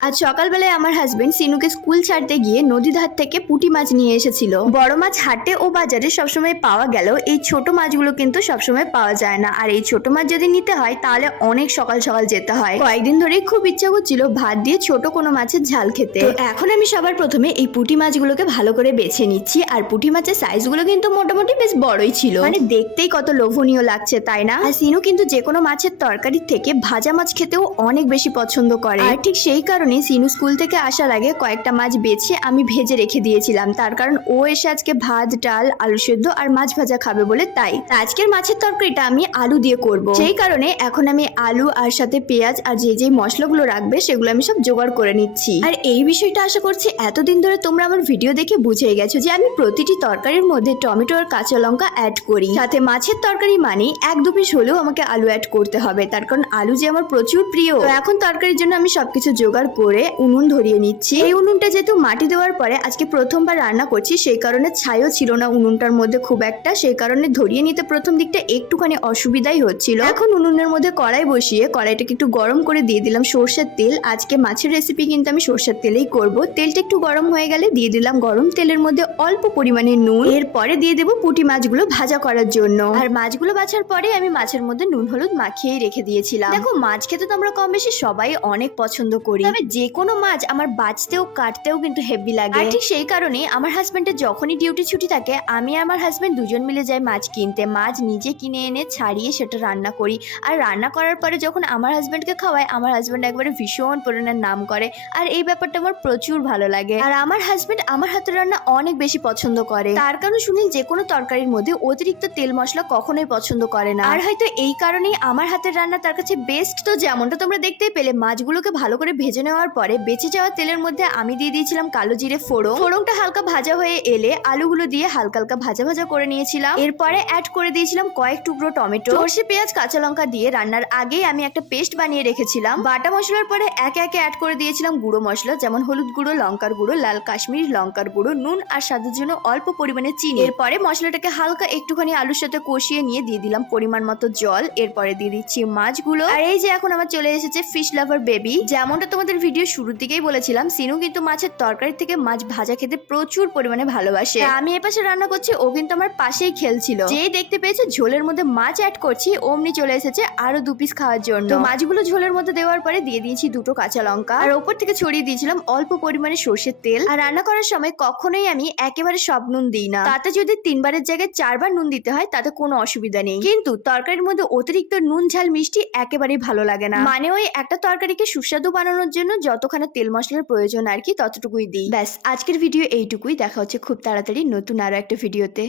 আজ সকালবেলায় আমার হাজবেন্ড সিনুকে স্কুল ছাড়তে গিয়ে নদী ধার থেকে পুঁটি মাছ নিয়ে এসেছিল। বড় মাছ হাটে ও বাজারে সবসময় পাওয়া গেলেও এই ছোট মাছগুলো কিন্তু সবসময় পাওয়া যায় না। আর এই ছোট মাছ যদি নিতে হয় তাহলে অনেক সকাল সকাল যেতে হয়। কয়েকদিন ধরেই খুব ইচ্ছা করছিল ভাত দিয়ে ছোট কোনো মাছের ঝাল খেতে। তো এখন আমি সবার প্রথমে এই পুঁটি মাছগুলোকে ভালো করে বেছে নিচ্ছি। আর পুঁটি মাছের সাইজগুলো কিন্তু মোটামুটি বেশ বড়ই ছিল, মানে দেখতেই কত লোভনীয় লাগছে, তাই না? আর সিনু কিন্তু যে কোনো মাছের তরকারির থেকে ভাজা মাছ খেতেও অনেক বেশি পছন্দ করে। আর ঠিক সেই কারণে সিনু স্কুল থেকে আসার আগে কয়েকটা মাছ বেছে আমি ভেজে রেখে দিয়েছিলাম, তার কারণ ও এসে আজকে ভাত, ডাল, আলু সেদ্ধ আর মাছ ভাজা খাবে বলে। তাই আজকের মাছের তরকারিটা আমি আলু দিয়ে করব। সেই কারণে এখন আমি আলু আর সাথে পেঁয়াজ আর যে মশলাগুলো রাখবে সেগুলো আমি সব জোগাড় করে নিচ্ছি। আর এই বিষয়টা আশা করছি এতদিন ধরে তোমরা আমার ভিডিও দেখে বুঝে গেছো যে আমি প্রতিটি তরকারির মধ্যে টমেটো আর কাঁচা লঙ্কা অ্যাড করি। সাথে মাছের তরকারি মানে এক দু পিস হলেও আমাকে আলু অ্যাড করতে হবে, তার কারণ আলু যে আমার প্রচুর প্রিয়। তো এখন তরকারির জন্য আমি সবকিছু জোগাড় করে উনুন ধরিয়ে নিচ্ছি। এই উনুনটা যেহেতু মাটি দেওয়ার পরে আজকে প্রথমবার রান্না করছি, সেই কারণে ছাইও ছিল না উনুনটার মধ্যে খুব একটা, সেই কারণে ধরিয়ে নিতে প্রথম দিকটা একটুখানি অসুবিধাই হচ্ছিল। এখন উনুনের মধ্যে কড়াই বসিয়ে কড়াইটাকে একটু গরম করে দিয়ে দিলাম সরষের তেল। আজকে মাছের রেসিপি কিন্তু আমি সরষের তেলেই করব। তেলটা একটু গরম হয়ে গেলে দিয়ে দিলাম গরম তেলের মধ্যে অল্প পরিমাণে নুন। এরপরে দিয়ে দেবো পুঁটি মাছগুলো ভাজা করার জন্য। আর মাছগুলো ভাজার পরে আমি মাছের মধ্যে নুন হলুদ মাখিয়েই রেখে দিয়েছিলাম। দেখো, মাছ খেতে তো আমরা কম বেশি সবাই অনেক পছন্দ করি, তবে যে কোনো মাছ আমার বাঁচতেও কাটতেও কিন্তু হেভি লাগে। আর ঠিক সেই কারণে আমার হাজবেন্ডের যখনই ডিউটি ছুটি থাকে আমি আর আমার হাজবেন্ড দুজন মিলে যাই মাছ কিনতে। মাছ নিজে কিনে এনে ছাড়িয়ে সেটা রান্না করি। আর রান্না করার পরে যখন আমার হাজবেন্ডকে খাওয়াই, আমার হাজবেন্ড একবারে ভীষণ পরিমাণে নাম করে। আর এই ব্যাপারটা আমার প্রচুর ভালো লাগে। আর আমার হাজবেন্ড আমার হাতের রান্না অনেক বেশি পছন্দ করে, তার কারণ সুনীল যে কোনো তরকারির মধ্যে অতিরিক্ত তেল মশলা কখনোই পছন্দ করে না। আর হয়তো এই কারণেই আমার হাতের রান্না তার কাছে বেস্ট। তো যেমনটা তোমরা দেখতেই পেলে, মাছগুলোকে ভালো করে ভেজে নেওয়ার পরে বেঁচে যাওয়া তেলের মধ্যে আমি দিয়ে দিয়েছিলাম কালো জিরে ফোড়ন। ফোড়নটা হালকা ভাজা হয়ে এলে আলুগুলো দিয়ে হালকা হালকা ভাজা ভাজা করে নিয়েছিলাম। এরপরে অ্যাড করে দিয়েছিলাম কয়েক টুকরো টমেটো। সরষে, পেঁয়াজ, কাঁচা লঙ্কা দিয়ে রান্নার আগেই আমি একটা পেস্ট বানিয়ে রেখেছিলাম। বাটা মশলার পরে একে একে অ্যাড করে দিয়েছিলাম গুঁড়ো মশলা, যেমন হলুদ গুঁড়ো, লঙ্কার গুঁড়ো, লাল কাশ্মীরি লঙ্কার গুঁড়ো, নুন আর স্বাদের জন্য অল্প পরিমাণে চিনি। এরপরে মশলাটাকে হালকা একটুখানি আলুর সাথে কষিয়ে নিয়ে দিয়ে দিলাম পরিমাণ মতো জল। এরপরে দিয়ে দিচ্ছি মাছগুলো। আর এই যে এখন আমার চলে এসেছে ফিশ লাভার বেবি। যেমনটা তোমাদের ভিডিও শুরুর দিকেই বলেছিলাম, সিনু কিন্তু মাছের তরকারি থেকে মাছ ভাজা খেতে প্রচুর পরিমাণে ভালোবাসে। আমি এপাশে রান্না করছি, ও কিন্তু আমার পাশেই খেলছিল। যেই দেখতে পেয়েছে ঝোলের মধ্যে মাছ অ্যাড করছি, অমনি চলে এসেছে আরো 2 পিস খাওয়ার জন্য। তো মাছগুলো ঝোলের মধ্যে দেওয়ার পরে দিয়ে দিয়েছি 2টো কাঁচা লঙ্কা, আর ওপর থেকে ছড়িয়ে দিয়েছিলাম অল্প পরিমাণে সরষের তেল। আর রান্না করার সময় কখনোই আমি একেবারে সব নুন দিই না, তাতে যদি 3 বারের জায়গায় 4 বার নুন দিতে হয় তাতে কোনো অসুবিধা নেই। কিন্তু তরকারির মধ্যে অতিরিক্ত নুন ঝাল মিষ্টি একেবারেই ভালো লাগে না। মানে ওই একটা তরকারিকে সুস্বাদু বানানোর জন্য যতখানি তেল মশলার প্রয়োজন আর কি ততটুকুই দিই। ব্যাস, আজকের ভিডিও এইটুকুই। দেখা হচ্ছে খুব তাড়াতাড়ি নতুন আরো একটা ভিডিওতে।